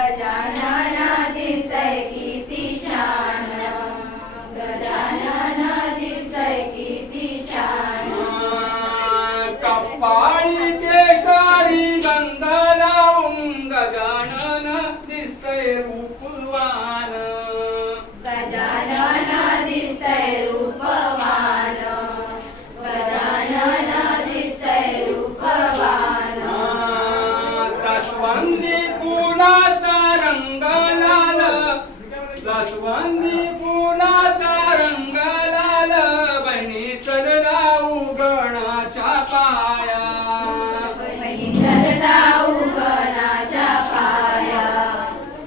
गजानन दिसतय किती छान, गजानन दिसतय किती छान. कपाळी केशारी गंध लावून गजानन दिसतय रूपवान, गजानन दिसतय रूपवान, गजानन दिसतय रूपवान. जास्वंदी फुलाचा रंग लाल, जास्वंदी फुलाचा रंग लाल, बहिणी चढला उगणाच्या पाया, बहिणी चढला उगणाच्या पाया,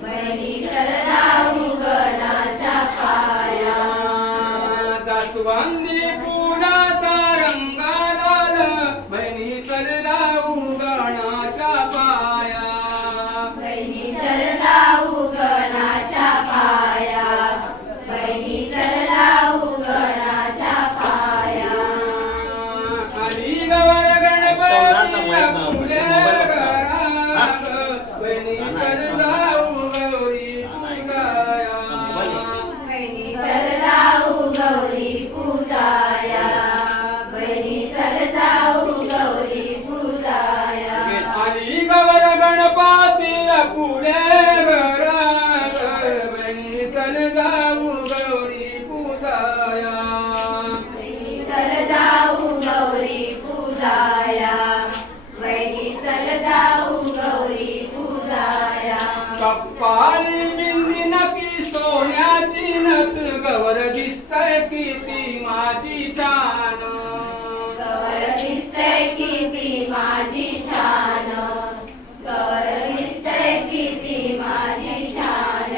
बहिणी चढला उगणाच्या पाया. जास्वंदी फुलाचा रंग लाल, बहिणी चढला उगणाच्या पाया, बहिणी चढला उगणाच्या पाया, बहिणी चढला उगणाच्या पाया. आली गवर गणपती फुले घरात, बहिणी चढला उगवरी पूजाया, बहिणी चढला उगवरी पूजाया, बहिणी चढला उगवरी पूजाया. आली गवर गणपती फुले घरात, बहिणी चढला उगवरी पूजाया, बहिणी चढला उगवरी पूजाया, बहिणी चढला उगवरी पूजाया. कपाळी बिंदी नकी सोन्याची नथ, गवर दिसतय किती माझी छान, गवर दिसतय किती माझी छान, गवर दिसतय किती माझी छान.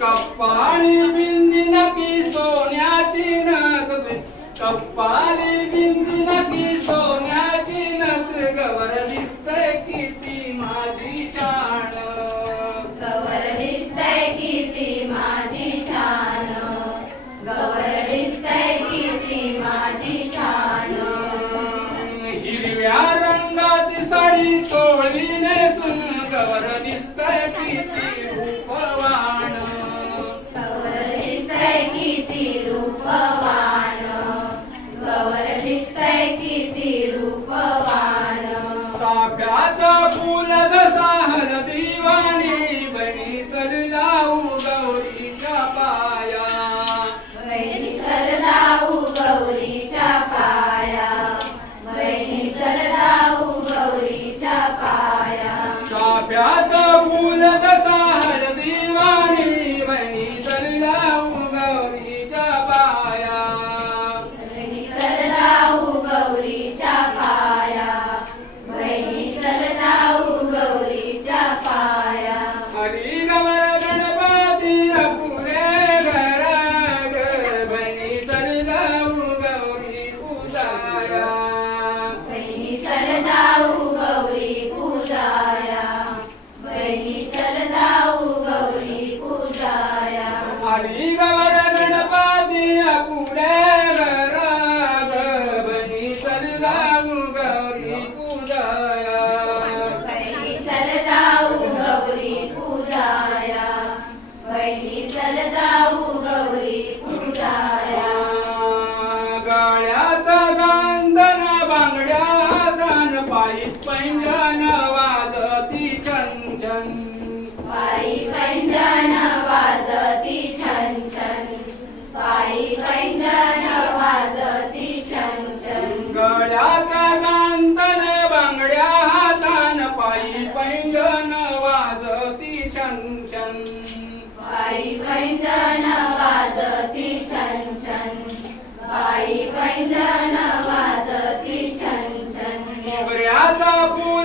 कपाळी बिंदी नकी सोन्याची नथ, कपाळी बिंदी नकी सोन्याची नथ, गवर दिसतय किती माझी छान, गवर दिसतय किती माझी छान, गवर दिसतय किती माझी छान. हिरव्या रंगाची साडी चोळी नेसून, गवर दिसतय किती रूपवान, गवर दिसतय किती रूपवान, गवर दिसतय किती रूपवान. चाफ्याचं फूल जसा हळदीवाणी, बहिणी चढला उगवरीच्या पाया, बहिणी चढला उगवरीच्या पाया, बहिणी चढला उगवरीच्या पाया. चाफ्याचं फूल जसा हळदीवाणी, बहिणी चढला उगवरीच्या पाया, बहिणी चढला उगवरीच्या पाया, बहिणी चढला उगवरीच्या पाया. आली गवर गणपती फुले घरात, बहिणी चढला उगवरी पूजाया, बहिणी चढला उगवरी पूजाया, बहिणी चढला उगवरी पूजाया. आली गवर गणपती फुले घरात, बहिणी चढला उगवरी पूजाया, बहिणी चढला उगवरी पूजाया, बहिणी चढला उगवरी पूजाया. गाळ्यात गांधन बांगड्या हातान, पायी पैंजण वाजती छनछन, पायी पैंजण वाजती छनछन, पायी पैंजण वाजती छनछन. गळ्यात गांधन बांगड्या हातान, पायी पैंजण वाजती छनछन, पायी पैंजण वाजती छनछन, पायी पैंजण वाजती छनछन. मोगऱ्याचा फूल